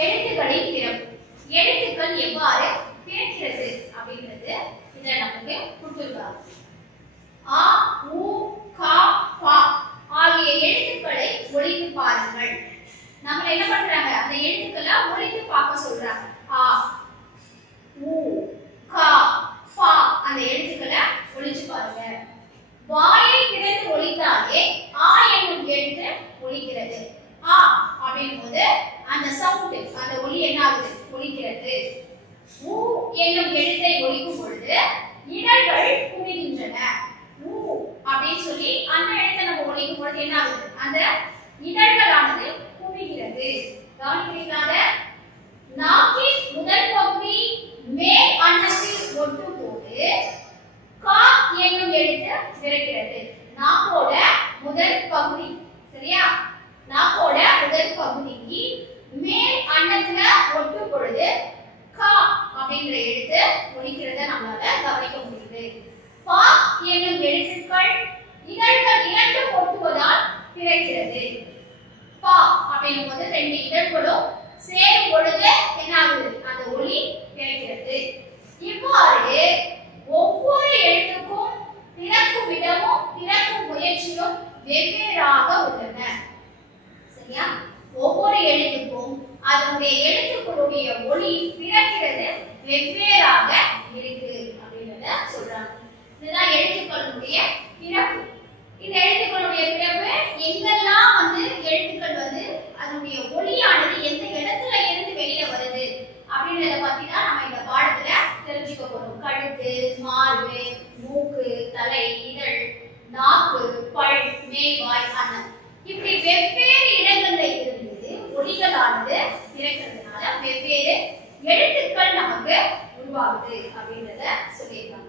எழுத்துக்களின் பிறப்பு. எழுத்துக்கள் எவ்வாறு பிறக்கிறது அப்படின்றது இதுல நமக்கு கொடுத்திருக்காங்க. ஆ, உ, கா, பா ஆகிய எழுத்துக்களை ஒலித்து பாருங்கள். நம்ம என்ன பண்றாங்க, அந்த எழுத்துக்களை ஒலித்து பார்க்க சொல்றாங்க. ஆ, உ, கா, பா அந்த எழுத்துக்களை ஒலிச்சு பாருங்க. வாயை திறந்து ஒலித்தாலே ஆ என்னும் எழுத்து ஒலிக்கிறது. ஆ அப்படிங்கும்போது அந்த சவுண்ட், அந்த ஒலி என்ன ஆகுது, ஒலிக்கிறது. உ என்னும் எழுத்தை ஒலிக்கும் பொழுது இதழ்கள் குவிகின்றன. உ அப்படின்னு சொல்லி அந்த எழுத்தை நம்ம ஒலிக்கும் பொழுது என்ன ஆகுது, அந்த இதழ்களானது குவிகிறது. கவனிக்கிறீங்களா? நாக்கின் முதல் பகுதி மேல் அன்னத்தில் ஒட்டும் போது கா என்னும் எழுத்து பிறக்கிறது. நாக்கோட முதல் பகுதி, சரியா? நாக்கோட முதல் பகுதி மேல் அன்னத்துல ஒட்டும் பொழுது கா அப்படிங்கிற எழுத்து ஒலிக்கிறத நம்மளால கவனிக்க முடியுது. பா என்னும் எழுத்துக்கள் இதழ்கள் இரண்டு ஒட்டுவதால் பிறக்கிறது. பா அப்படிங்கும் போது ரெண்டு இதழ்களும் சேரும் பொழுது என்ன ஆகுது, அந்த ஒலி பிறக்கிறது. இவ்வாறு ஒவ்வொரு எழுத்துக்கும் பிறக்கும் விதமும் பிறக்கும் முயற்சியும் வெவ்வேறாக உள்ளன. சரியா? ஒவ்வொரு எழுத்துக்கும் அதனுடைய எழுத்துக்களுடைய ஒலி பிறக்கிறது வெவ்வேறாக இருக்கு அப்படின்றத சொல்றாங்க. இதுதான் எழுத்துக்களுடைய பிறப்பு. இந்த எழுத்துக்களுடைய பிறப்பு எங்கெல்லாம் எழுத்துக்கள் அதனுடைய ஒலியானது எந்த இடத்துல இருந்து வெளியில வருது அப்படின்றத பத்தி தான் நம்ம இந்த பாடத்துல தெரிஞ்சுக்க போறோம். கழுத்து, மார்பு, மூக்கு, தலை, இதழ், நாக்கு, பல், மேல்வாய், அன்னம் இப்படி வெவ்வேறு இடங்கள்ல இருந்து ஒலிகளானது பிறக்கிறதுனால வெவ்வேறு எழுத்துக்கள் நமக்கு உருவாகுது அப்படின்றத சொல்லியிருக்காங்க.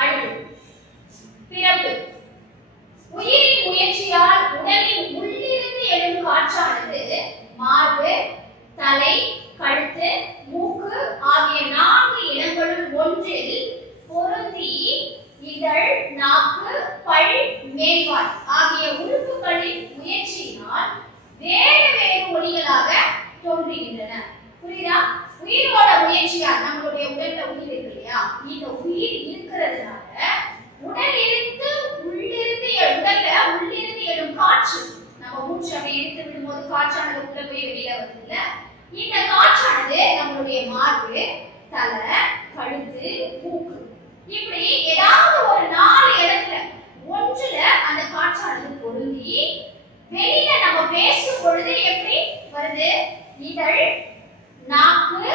அடுத்து பிறப்பு. உயிரின் முயற்சியால் உடலின் உள்ளிருந்து எழும் காற்றானது மார்பு, தலை, கழுத்து, மூக்கு ஆகிய 4 இடங்களுள் ஒன்றில் பொருந்தி இதழ், நாக்கு, பல், மேல்வாய் ஆகிய உறுப்புகளின் முயற்சியினால் வேறு வேறு ஒலிகளாக தோன்றுகின்றன. புரியுதா? உயிரோட முயற்சியால் நம்மளுடைய உடல்ல உயிர் இருக்கு இல்லையா, இந்த உயிர் இருக்கிறதுனால உடலிருந்து உள்ளிருந்து எழும் காற்று, நம்ம மூச்சு அப்படி இழுத்து விடும்போது காற்றானது உள்ள போய் வெளியில வருதுல்ல, இந்த காற்றானது நம்மளுடைய மார்பு, தலை, கழுத்து, மூக்கு இப்படி ஏதாவது ஒரு 4 இடத்துல ஒன்றுல அந்த காற்றானது பொருந்தி வெளியில நம்ம பேசும் பொழுது எப்படி வருது, இதழ், நாக்கு,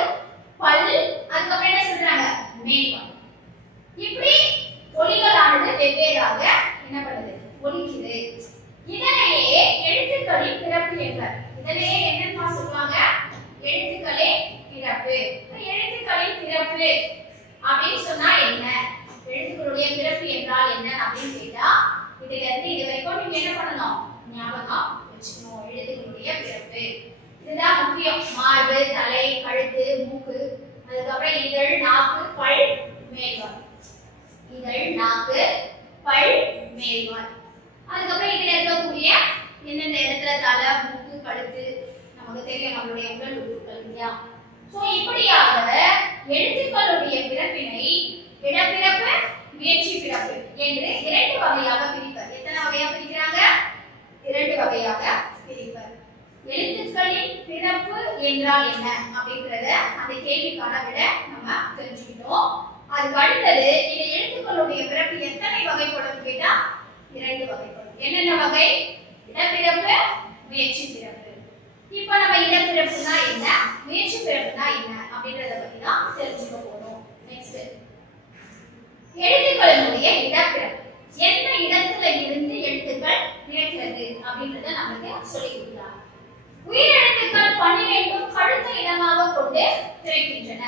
பல், அதுக்கப்புறம் என்ன சொல்றாங்க, மேல்வாய் இப்படி ஒலிகளானது வெவ்வேறாக என்ன பண்ணுது, ஒலிக்குது. இதனையே எழுத்துக்களின் பிறப்பு என்பர். இதனையே என்னன்னு சொல்லுவாங்க, எழுத்துக்களே பிறப்பு. எழுத்துக்களின் பிறப்பு அப்படின்னு சொன்னா என்ன, எழுத்துக்களுடைய பிறப்பு என்றால் என்ன அப்படின்னு கேட்டா இதுல இருந்து இது வரைக்கும் நீங்க என்ன பண்ணணும், ஞாபகம் வச்சுக்கணும். எழுத்துக்களுடைய பிறப்பு இதுதான் முக்கியம். மார்பு, தலை, கழுத்து, மூக்கு, அதுக்கப்புறம் இதழ், நாக்கு, பல், மேல்வாய். இதழ், நாக்கு, பல், மேல்வாய். அதுக்கப்புறம் இதுல இருக்கக்கூடிய எந்தெந்த இடத்துல தலை, மூக்கு, கழுத்து நமக்கு தெரியும், நம்மளுடைய உடல் உறுப்புகள் இல்லையா. சோ இப்படியாக எழுத்துக்களுடைய பிறப்பினை இடப்பிறப்பு, முயற்சி பிறப்பு என்று 2 வகையாக பிரிப்பர். எத்தனை வகையா பிரிக்கிறாங்க? 2 வகையாக பிரிப்பர். எழுத்துக்களின் பிறப்பு என்றால் என்ன அப்படிங்கறத அந்த கேள்விக்கான விட நம்ம தெரிஞ்சுக்கிட்டோம். அதுக்கு அடுத்தது இந்த எழுத்துக்களுடைய பிறப்பு எத்தனை வகைப்படும் கேட்டா 2 வகைப்படும். என்னென்ன வகை? இடப்பிறப்பு, முயற்சி பிறப்பு. இப்போ நம்ம இடப்பிறப்புனா என்ன, முயற்சி பிறப்புனா என்ன அப்படிங்கறத பத்தி தான் தெரிஞ்சுக்க போறோம். நெக்ஸ்ட் எழுத்துக்களுடைய இடப்பிறப்பு. எந்த இடத்துல இருந்து எழுத்துக்கள் பிறக்கிறது அப்படிங்கறத நமக்கு சொல்லி கொடுத்தாங்க. உயிரெழுத்துக்கள் 12 கழுத்தை இடமாக கொண்டு பிறக்கின்றன.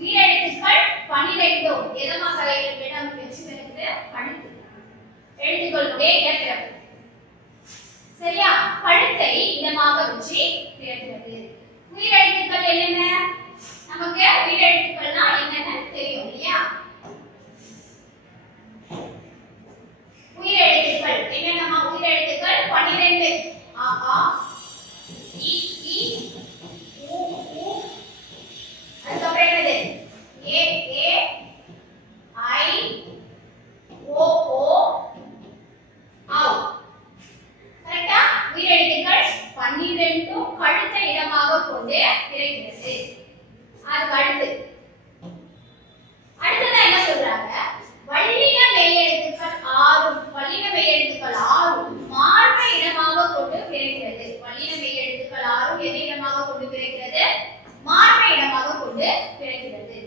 உயிரெழுத்துக்கள் 12 இடமாக இடம் வச்சு பிறக்குது கழுத்து. எழுத்துக்களுடைய இடப்பிறப்பு சரியா, கழுத்தை இடமாக வச்சு பிறக்கிறது. உயிரெழுத்துக்கள் என்னென்ன, நமக்கு உயிரெழுத்துக்கள்னா என்னன்னு தெரியும் இல்லையா. உயிரெழுத்துக்கள் என்னென்னமா, உயிரெழுத்துக்கள் 12 ஆ, ஆ, இ, ஈ, 12 கழுத்தை இடமாக கொண்டு பிறக்கிறது. அதுக்கு அடுத்ததா என்ன சொல்றாங்க? வல்லின மெய்யெழுத்துக்கள் 6 மார்பை இடமாக கொண்டு பிறக்கிறது. வல்லின மெய்யெழுத்துக்கள் 6 எதை இடமாக கொண்டு பிறக்கிறது? மார்பை இடமாக கொண்டு பிறக்கிறது.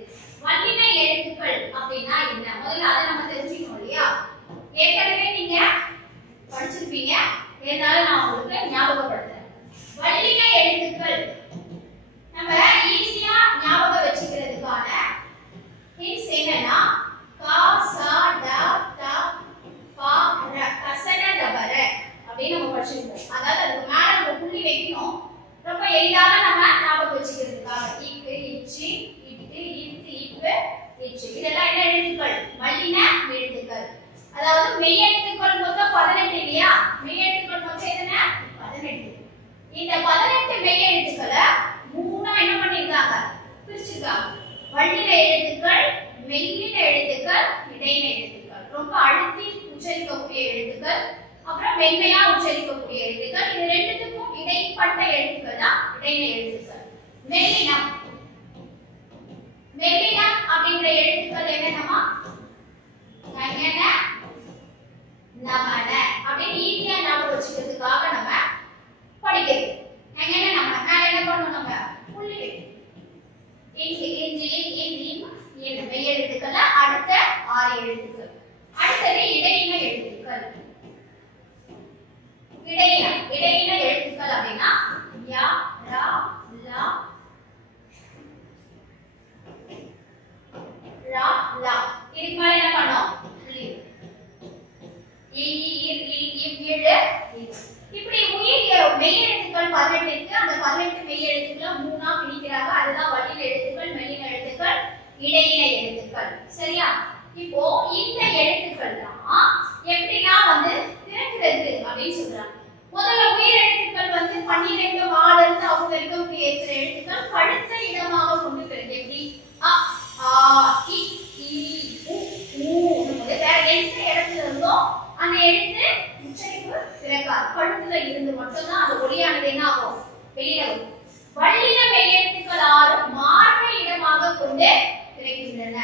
வல்லின எழுத்துக்கள் அப்படின்னா என்ன? முதல்ல அதை நம்ம தெரிஞ்சுக்கணும் இல்லையா? ஏற்கனவே நீங்க படிச்சிருப்பீங்க, இருந்தாலும் நான் உங்களுக்கு ஞாபகப்படுத்துறேன். வல்லின எழுத்துக்கள் நம்ம ஈஸியா ஞாபகம் வச்சுக்கிறதுக்கான ஹிண்ட்ஸ் என்னன்னா கா சா டா தா பா ர கசட தபர அப்படின்னு நம்ம படிச்சிருக்கோம். அதாவது அதுக்கு மேல நம்ம புள்ளி வைக்கணும். ரொம்ப எளிதாக நம்ம ஞாபகம் வச்சுக்கிறதுக்காக இக்கு இச்சி இட்டு இத்து இப்பு இச்சு இதெல்லாம் என்ன எழுத்துக்கள்? வல்லின எழுத்துக்கள். அதாவது மெய் எழுத்துக்கள் மொத்தம் 18 இல்லையா? மெய் எழுத்துக்கள் மொத்தம் எத்தனை? 18. இந்த 18 மெய் எழுத்துக்களை மூணா என்ன பண்ணிருக்காங்க? பிரிச்சிருக்காங்க. வல்லின எழுத்துக்கள், மெல்லின எழுத்துக்கள், இடையின எழுத்துக்கள். ரொம்ப அழுத்தி உச்சரிக்கக்கூடிய எழுத்துக்கள், அப்புறம் மென்மையா உச்சரிக்கக்கூடிய எழுத்துக்கள். இது ரெண்டுத்துக்கும் இடைப்பட்ட எழுத்துக்கள் தான் இடையின எழுத்துக்கள். மெல்லினம் அப்படிங்கிற எழுத்துக்கள் என்னன்னா ஞன நமன அப்படின்னு ஈஸியா ஞாபகம் வச்சுக்கிறதுக்காக நம்ம படிக்கிறது. ஞன நமன மேல என்ன பண்ணணும்? நம்ம புள்ளி வைக்கணும். இந்த மெய் எழுத்துக்கள் அடுத்த 6 எழுத்துக்கள். அடுத்தது இடையின எழுத்துக்கள். இடையின எழுத்துக்கள் அப்படின்னா யா ரா லா ரா லா. இதுக்கு மேல என்ன பண்ணோம்? புள்ளி. இப்படி மெய் எழுத்துக்கள் 18 இருக்கு. அந்த 18 மெய் எழுத்துக்களை மூணா பிரிக்கிறாங்க. அதுதான் வல்லின எழுத்துக்கள், மெல்லின எழுத்துக்கள், இடையின எழுத்துக்கள். சரியா? இப்போ இந்த எழுத்துக்கள் தான் எப்படிலாம் பிறக்கிறது அப்படின்னு சொல்றாங்க. முதல்ல உயிர் எழுத்துக்கள் 12 வால இருந்து அவங்க வரைக்கும் இருக்கிற எழுத்துக்கள் கழுத்தை இடமாக கொண்டு பிறகு எப்படி அ ஆ இ ஈ உ ஊ வேற எந்த இடத்துல இருந்தோ அந்த எழுத்து உச்சரிப்பு பிறக்காது. கழுத்துல இருந்து மட்டும்தான் அந்த ஒளியானது என்ன ஆகும்? வெளியில வரும். வல்லின மெய்யெழுத்துக்கள் 6 மார்பை இடமாக கொண்டு பிறக்கின்றன.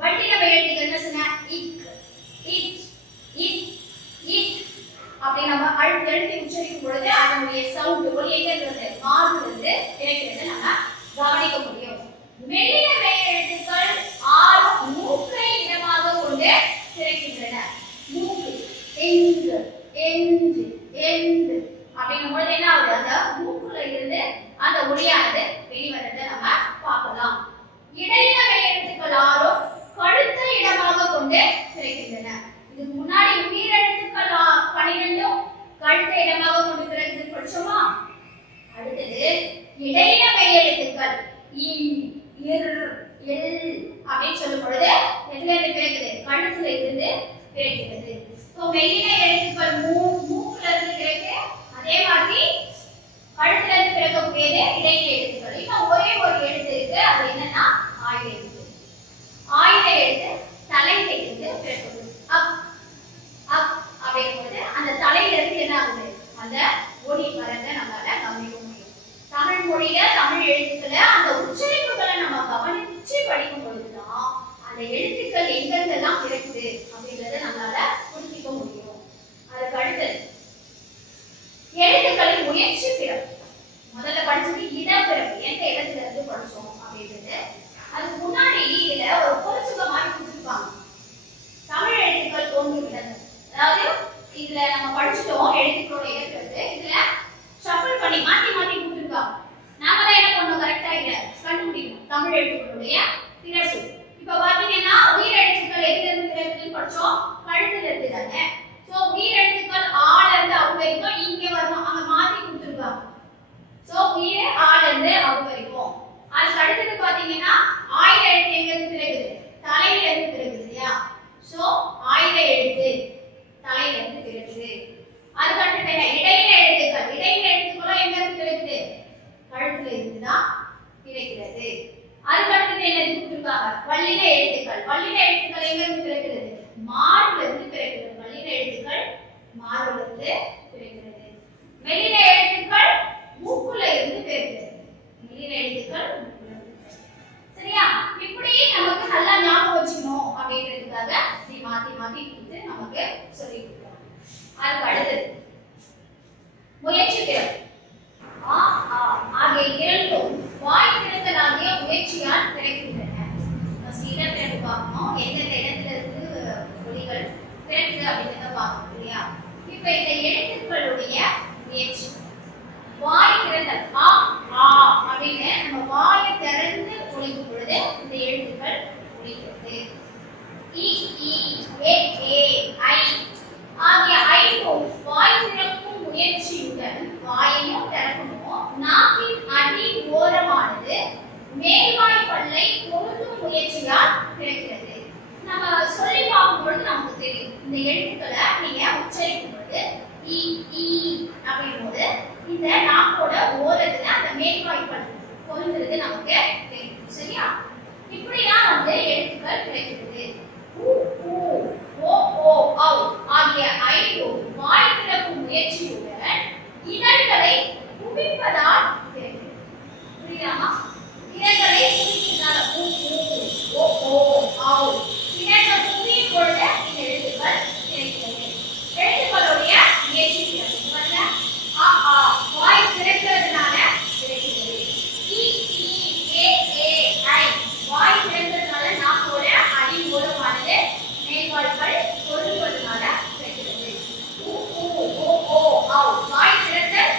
வல்லின மெய்யெழுத்துக்கள் என்ன சொன்ன? இக் இச் இட் இட் அப்படி நம்ம எழுத்து உச்சரிக்கும் பொழுது அதனுடைய சவுண்ட் ஒலி எங்க இருந்து? மார்புல இருந்து பிறக்கிறது நம்ம கவனிக்க முடியும். மெல்லின மெய்யெழுத்துக்கள் 6 மூக்கை இடமாக கொண்டு பிறக்கின்றன. மூக்கு எங்கு எங்கு எங்கு அப்படிங்கும் பொழுது என்ன ஆகுது? அந்த மூக்குல இருந்து அந்த ஒளியானது வெளிவரதை நம்ம பார்க்கலாம். இடையின மெய்யெழுத்துக்கள் 6 கழுத்தை இடமாக கொண்டு பிறக்கின்றன. இதுக்கு முன்னாடி உயிரெழுத்துக்கள் 12 கழுத்தை இடமாக கொண்டு பிறகுது படிச்சோமா? அடுத்தது இடையின மெய்யெழுத்துக்கள் இ இர் எல் அப்படின்னு சொல்லும் பொழுது எதுல இருந்து பிறக்குது? கழுத்துல இருந்து பிறக்கிறது. மெல்லின எழுத்துக்கள் மூக்குல இருந்து பிறகு, அதே மாதிரி கழுத்துல இருந்து பிறக்கக்கூடியது இடையின எழுத்துக்கள். இன்னும் ஒரே ஒரு எழுத்து இருக்கு, அது என்னன்னா ஆயுத எழுத்து. ஆயுத எழுத்து தலையில இருந்து பிறக்குது. அப் அப் அப்படிங்கும்போது அந்த தலையில இருந்து என்ன ஆகுது? அந்த ஒளி வரதை நம்மளால கவனிக்க முடியும். தமிழ் மொழியில தமிழ் எழுத்துக்களை அந்த உச்சரிப்புகளை நம்ம கவனிச்சு படிக்கும் பொழுதுதான் அந்த எழுத்துக்கள் எங்கெங்கெல்லாம் பிறக்குது அப்படிங்கறத நம்மளால புரிஞ்சுக்க முடியும். அதுக்கு அடுத்து எழுத்துக்களின் முயற்சி பிறப்பு. முதல்ல படிச்சது இடப்பிறப்பு, எந்த இடத்துல இருந்து படிச்சோம் அப்படின்றது. அதுக்கு முன்னாடி இதுல ஒரு பொருச்சுக மாதிரி கொடுத்துருப்பாங்க. தமிழ் எழுத்துக்கள் தோன்றும் இடங்கள், அதாவது இதுல நம்ம படிச்சுட்டோம் எழுத்துக்களோட இடத்துல, இதுல ஷஃபிள் பண்ணி மாத்தி மாத்தி கொடுத்துருக்காங்க. நாம தான் என்ன பண்ணணும்? கரெக்டா இல்ல கண்டுபிடிக்கணும் தமிழ் எழுத்துக்களுடைய பிறப்பு. இப்ப பாத்தீங்கன்னா உயிர் எழுத்துக்கள் எதுல இருந்து பிறகுன்னு படிச்சோம்? கழுத்துல இருந்து தானே. சோ உயிர் எழுத்துக்கள் ஆல இருந்து அவங்க வரைக்கும் இங்க வரணும், அங்க மாத்தி கொடுத்துருக்காங்க. சோ உயிர் ஆல இருந்து அவங்க வரைக்கும். அதுக்கு அடுத்தது பாத்தீங்கன்னா ஆயுத எழுத்து எங்க இருந்து பிறகுது? தலையில இருந்து பிறகுது இல்லையா? சோ ஆயுத எழுத்து தலையில இருந்து பிறகுது. அதுக்கு அடுத்தது என்ன? இடை திறம் ஆ ஆ ஆகிய இரண்டும் வாய் திறத்தலாகிய முயற்சியால் கிடைக்கின்றன. இடத்திறப்பு பார்க்கணும், எந்தெந்த இடத்துல இருந்து ஒலிகள் திறக்குது அப்படின்றத பார்க்கணும் இல்லையா. இப்ப இந்த எழுத்துக்களுடைய முயற்சி வாய் திறந்தல் ஆ ஆ அப்படின்னு நம்ம வாயை திறந்து ஒலிக்கும் பொழுது இந்த எழுத்துக்கள் ஒலிக்கிறது. இ இ ஏ ஏ ஐ ஆகிய ஐந்தும் வாய் திறக்கும் முயற்சியுடன் வாயையும் திறக்கணும். நாக்கின் அடி ஓரமானது மேல்வாய் பல்லை பொருந்தும் முயற்சியால் கிடைக்கிறது. நம்ம சொல்லி பார்க்கும் பொழுது நமக்கு தெரியும் இந்த எழுத்துக்களை நீங்க உச்சரிக்கும் பொழுது இ இ அப்படிங்கும்போது இந்த நாக்கோட ஓரத்துல அந்த மேல்வாய் பல் பொருந்துறது நமக்கு தெரியும். சரியா? இப்படிதான் வந்து எழுத்துக்கள் கிடைக்கிறது. உ ஊ ஓ ஓ ஔ ஆகிய ஐந்தும் வாய் திறக்கும் முயற்சியுடன் இதழ்களை குவிப்பதால் கிடைக்கிறது. புரியுதாமா? இதழ்களை குவிப்பதால் உ ஊ ஓ ஓ ஔ இதழ்கள் குவியும் பொழுது இந்த எழுத்துக்கள் கிடைக்கிறது. எழுத்துக்களுடைய முயற்சி கிடைக்கிறது. பாருங்க, அ ஆ வாய் திறக்கிறதுனால கிடைக்கிறது. இ இ ஏ ஏ ஐ வாய் திறக்கிறதுனால நாக்கோட அடி ஓரமானது மேல்வாய்கள் பொருந்துவதனால கிடைக்கிறது. உ ஊ ஓ ஓ ஔ வாய் திறத்தல்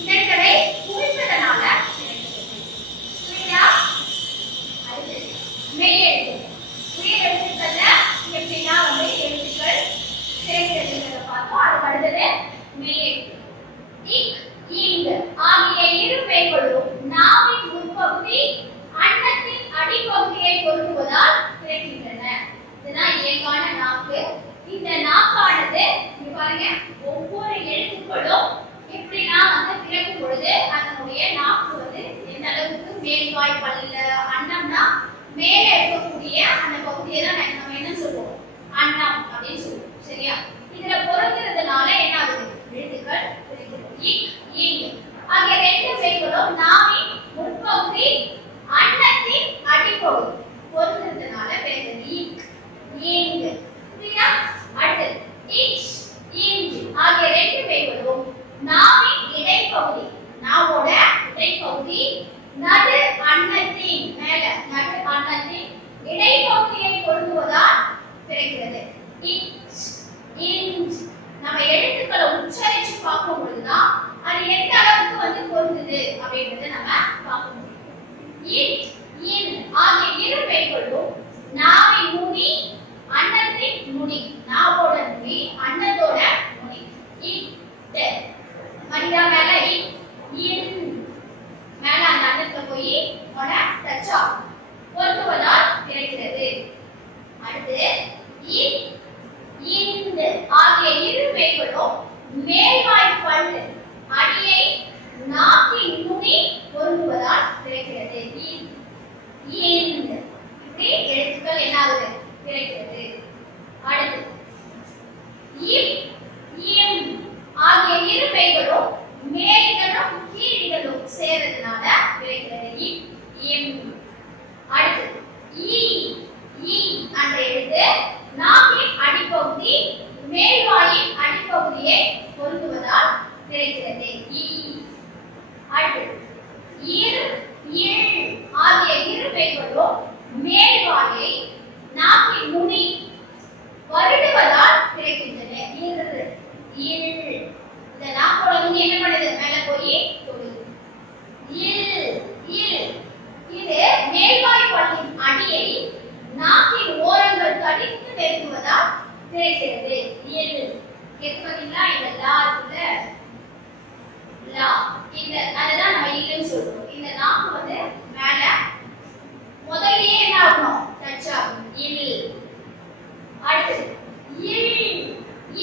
இதழ்களை குவிப்பதனால கிடைக்கிறது. புரியுதா? அடுத்து மெய் எழுத்து. மெய் எழுத்துக்கள்ல எப்படின்னா வந்து எழுத்துக்கள் கிடைக்கிறதுன்றத பார்த்தோம். அதுக்கு அடுத்தது மெய் எழுத்து. இக் இங் ஆகிய இரு மெய்களும் நாவின் முற்பகுதி அன்னத்தின் அடிப்பகுதியை பொருந்துவதால் கிடைக்கின்றன. இதுதான் இயல்பான நாக்கு. இந்த நாக்கானது இங்க பாருங்க, ஒவ்வொரு எழுத்துக்களும் எப்படின்னா வந்து திறக்கும் பொழுது அதனுடைய நாக்கு வந்து எந்த அளவுக்கு மேல்வாய் பல்ல அன்னம்னா மேலே இருக்கக்கூடிய அந்த பகுதியை தான் நம்ம என்ன சொல்லுவோம், அன்னம் அப்படின்னு சொல்லுவோம். சரியா? இதுல பொருந்துறதுனால என்ன ஆகுது, எழுத்துக்கள் இக் இங் ஆகிய ரெண்டு மெய்களும் நாவின் முற்பகுதி அன்னத்தின் அடிப்பகுதி பொருந்துறதுனால கிடைக்கிறது. இக் இங். புரியுதா? அடுத்து இச் இஞ்ச் ஆகிய ரெண்டு மெய்களும் நாவின் இடைப்பகுதி, நாவோட இடைப்பகுதி நடு அன்னத்தின் மேல நடு அன்னத்தின் இடைப்பகுதியை பொருந்துவதால் கிடைக்கிறது. இச் இஞ்ச் நம்ம எழுத்துக்களை உச்சரிச்சு பார்க்கும் பொழுதுதான் அது எந்த அளவுக்கு வந்து பொருந்துது அப்படின்றத நம்ம பார்க்க முடியும். இட் இன் ஆகிய இரு மெய்களும் நாவின் நுனி அன்னத்தின் நுனி, நாவோட நுனி அன்னத்தோட நுனி. இட் மரியா மேல இட் இன் மேல அந்த அன்னத்துல போய் வர டச்சா பொருந்துவதால் கிடைக்கிறது. அடுத்து இட் இன் ஆகிய இரு மெய்களும் மேல்வாய் பல் அடியை நாக்கின் நுனி பொருந்துவதால் கிடைக்கிறது. இன் இன் இப்படி எழுத்துக்கள் என்ன ஆகுது, கிடைக்கிறது. அடுத்து இம் இம் ஆகிய இரு மெய்களும் மேலிடலும் கீழிடலும் சேர்றதுனால கிடைக்கிறது. இம் இம். அடுத்து ஈ ஈ அந்த எழுத்து நாக்கின் அடிப்பகுதி மேல்வாயின் அடிப்பகுதியை பொருந்துவதால் கிடைக்கிறது. ஈ. அடுத்து இர் இல் ஆகிய இரு மெய்களும் மேல்வாயை நாக்கின் நுனி வருடுவதால் கிடைக்கின்றன. இர் இல் இந்த நாக்கோட நுனி என்ன பண்ணுது, மேல போய் தொடுது. இல் இல் இது மேல்வாய் பல்லின் அடியை நாக்கின் ஓரங்கள் தடித்து நெருங்குவதால் கிடைக்கிறது. இல். கேட்பீங்களா? இந்த லா இருக்குல்ல, லா இந்த அததான் நம்ம இல்லன்னு சொல்றோம். இந்த நாக்கு வந்து மேல முதல்லயே என்ன ஆகணும், டச் ஆகும். இல். அடுத்து இல்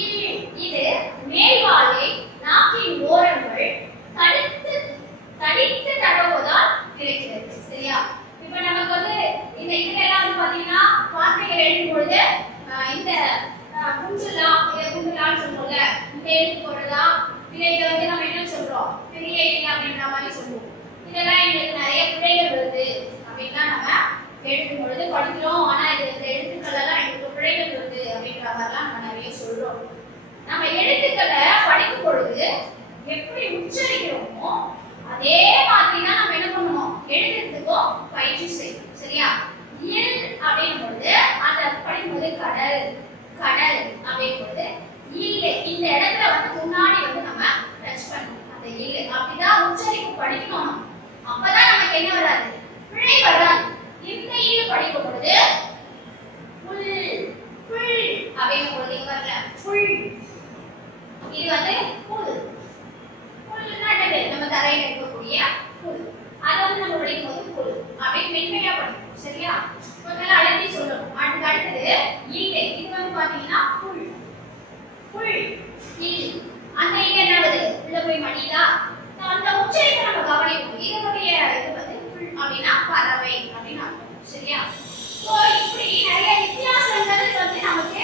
இல் இது மேல்வாயை நாக்கின் ஓரங்கள் தடித்து தடவுவதால் கிடைக்கிறது. சரியா? இப்ப நமக்கு வந்து இந்த இதெல்லாம் வந்து பாத்தீங்கன்னா வார்த்தைகள் எழுதும் பொழுது இந்த குண்டுலா இதை குண்டுலான்னு சொல்றோம்ல, இந்த எழுத்து போடுறதா இதை வந்து நம்ம என்ன சொல்றோம், பெரிய இல்லை அப்படின்ற மாதிரி சொல்லுவோம். இதெல்லாம் எங்களுக்கு நிறைய பிழைகள் வருது அப்படின்னா நம்ம எழுதும் பொழுது படிக்கிறோம். ஆனா இது இந்த எழுத்துக்கள் எல்லாம் எங்களுக்கு பிழைகள் வருது அப்படின்ற மாதிரிலாம் நம்ம நிறைய சொல்றோம். நம்ம எழுத்துக்களை படிக்கும் பொழுது எப்படி உச்சரிக்கிறோமோ அதே மாதிரி தான் நம்ம என்ன பண்ணணும், எழுதுறதுக்கும் பயிற்சி செய்யணும். சரியா? இல் அப்படின் பொழுது அத படிக்கும்போது கடல் கடல் அப்படின் பொழுது இல்ல இந்த இடத்துல வந்து முன்னாடி வந்து நம்ம டச் பண்ணணும். அந்த இல்ல அப்படிதான் உச்சரிப்பு படிக்கணும். அப்பதான் நமக்கு என்ன வராது, பிழை வராது. இந்த இல்ல படிக்கும் பொழுது புல் புல் அப்படின் பொழுது இங்க வரல புல், இது வந்து புல் புல்னா என்னது, நம்ம தரையில இருக்கக்கூடிய புல். அத வந்து நம்ம படிக்கும்போது புல் அப்படியே மென்மையா படிக்கணும். சரியா? கொஞ்சம் அழுத்தி சொல்லணும். அடுத்தது இல்ல, இது வந்து பாத்தீங்கன்னா புல் புல் இல். அந்த இல்ல என்னது, உள்ள போய் மடிதா, அந்த உச்சரிப்பை நம்ம கவனிக்கணும். இதனுடைய இது வந்து புல் அப்படின்னா பறவை அப்படின்னு அர்த்தம். சரியா? சோ இப்படி நிறைய வித்தியாசங்கள் வந்து நமக்கு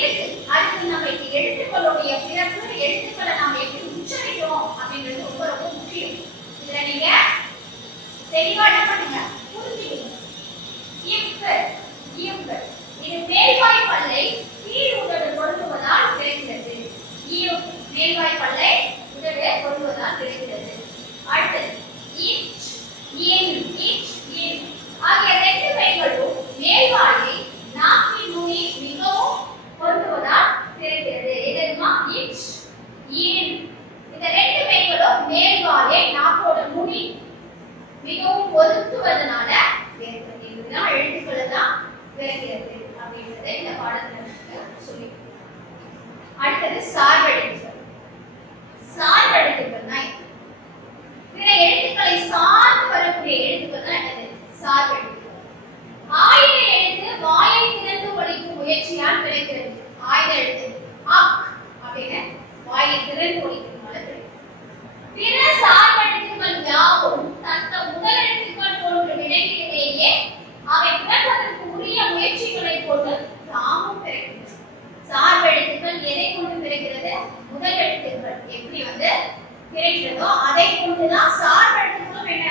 இருக்கு. அடுத்து நம்ம எழுத்துக்களுடைய பிறப்பு, எழுத்துக்களை நாம எப்படி உச்சரிக்கிறோம் அப்படின்றது ரொம்ப ரொம்ப முக்கியம். இதுல நீங்க தெளிவா என்ன பண்ணுங்க, புரிஞ்சுக்கணும். இது மேல்வாய் பல்லை கீழ் உதடு கொள்ளுவதால் கிடைக்கிறது. மேல்வாய் பல்லை உதடு கொள்ளுவதால் கிடைக்கிறது. அடுத்தது இச் இன் ஆகிய ரெண்டு கைகளும் மேல்வாயை நாக்கின் நுனி மிகவும் கொள்ளுவதால் கிடைக்கிறது. எதுமா இச் இன். இந்த ரெண்டு கைகளும் மேல்வாயை நாக்கோட நுனி மிகவும் ஒதுக்குவதனால கிடைக்கிறது. இதுதான் எழுத்துக்கள் தான் கிடைக்கிறது அப்படின்றதை இந்த பாடத்துல சொல்லி. அடுத்தது சார்பெழுத்துக்கள். சார்பெழுத்துக்கள்னா பிற எழுத்துக்களை சார்ந்து வரக்கூடிய எழுத்துக்கள் தான் என்னது, சார்பெழுத்துக்கள். ஆயுத எழுத்து வாயை திறந்து ஒலிக்கும் முயற்சியால் கிடைக்கிறது. ஆயுத எழுத்து அக் அப்படின்னு வாயை திறந்து ஒலிக்கிறதுனால கிடைக்கிறது. பிற சார்பெழுத்துக்கள் யாவும் தத்தம் முதல் எழுத்துக்கள் போன்ற விடைகளிலேயே அவை பிறப்பதற்கு உரிய முயற்சிகளை கொண்டு தாமும் பிறக்கிறது. சார்பெழுத்துக்கள் எதை கொண்டு பிறக்கிறது, முதல் எழுத்துக்கள் எப்படி வந்து பிறக்கிறதோ அதை கொண்டுதான் சார்பெழுத்துக்களும் என்ன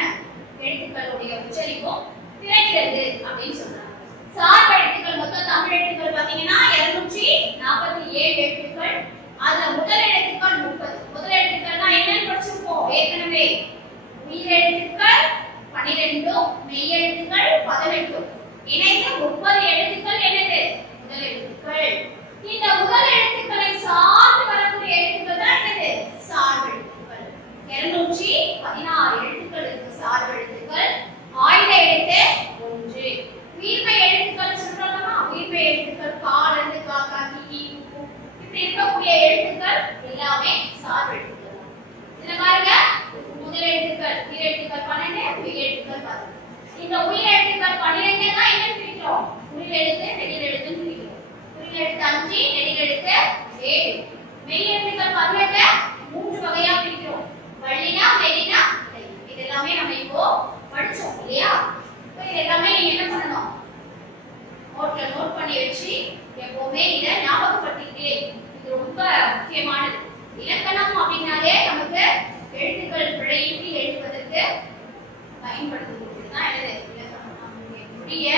எழுத்துக்களுடைய உச்சரிப்பும் பிறக்கிறது அப்படின்னு சொல்றாங்க. சார்பெழுத்துக்கள் மொத்தம் தமிழ் எழுத்துக்கள் பாத்தீங்கன்னா 247 எழுத்துக்கள். அதுல முதல் எழுத்துக்கள் 30. முதல் எழுத்துக்கள்னா என்னன்னு படிச்சிருப்போம் ஏற்கனவே. உயிர் எழுத்துக்கள் 12, மெய் எழுத்துக்கள் 18. இணைந்து 30 எழுத்துக்கள் என்னது, முதல் எழுத்துக்கள். இந்த முதல் எழுத்துக்களை சார்ந்து வரக்கூடிய எழுத்துக்கள் தான் என்னது, சார்பெழுத்துக்கள். 216 எழுத்துக்கள் இருக்கு சார்பெழுத்துக்கள். ஆயுத எழுத்து 1. உயிர்மெய் எழுத்துக்கள் சொல்றோமா, உயிர்மெய் எழுத்துக்கள் கால இருந்து காக்கா கி கு இப்படி இருக்கக்கூடிய எழுத்துக்கள் எல்லாமே சார்பெழுத்துக்கள். இதுல பாருங்க, முதல் எழுத்துக்கள் உயிர் எழுத்துக்கள் 12, மெய் எழுத்துக்கள் 10. இந்த உயிர் எழுத்துக்கள் 12 தான் என்ன பிரிக்கிறோம், உயிர் எழுத்து நெடில் எழுத்து பிரிக்கிறோம். உயிர் எழுத்து 5, நெடில் எழுத்து 7. மெய் எழுத்துக்கள் 18 மூன்று வகையா பிரிக்கிறோம். வள்ளினா மெல்லினா இடை. இது எல்லாமே நம்ம இப்போ படிச்சோம் இல்லையா? இப்போ இது எல்லாமே நீங்க என்ன பண்ணணும், நோட்ல நோட் பண்ணி வச்சு எப்பவுமே இத ஞாபகப்படுத்திக்கிட்டே. இது ரொம்ப முக்கியமானது. இலக்கணம் அப்படினாலே நமக்கு எழுத்துக்கள் பிழையின்றி எழுதுவதற்கு பயன்படுத்தக்கூடியதுதான் என்னது, இலக்கணம். நம்முடைய மொழிய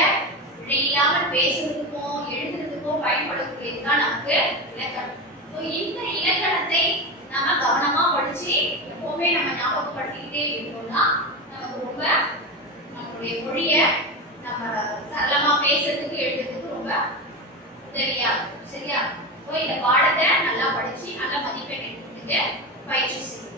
பிழை இல்லாமல் பேசுறதுக்கும் எழுதுறதுக்கும் பயன்படக்கூடியதுதான் நமக்கு இலக்கணம். இந்த இலக்கணத்தை நம்ம கவனமா படிச்சு எப்பவுமே நம்ம ஞாபகப்படுத்திக்கிட்டே இருக்கோம்னா நமக்கு ரொம்ப நம்மளுடைய மொழிய நம்ம சரளமா பேசுறதுக்கு எழுதுறதுக்கு ரொம்ப உதவியா இருக்கும். சரியா? இந்த பாடத்தை நல்லா படிச்சு நல்ல மதிப்பெண் எடுத்துட்டு பயிற்சி செய்யணும்.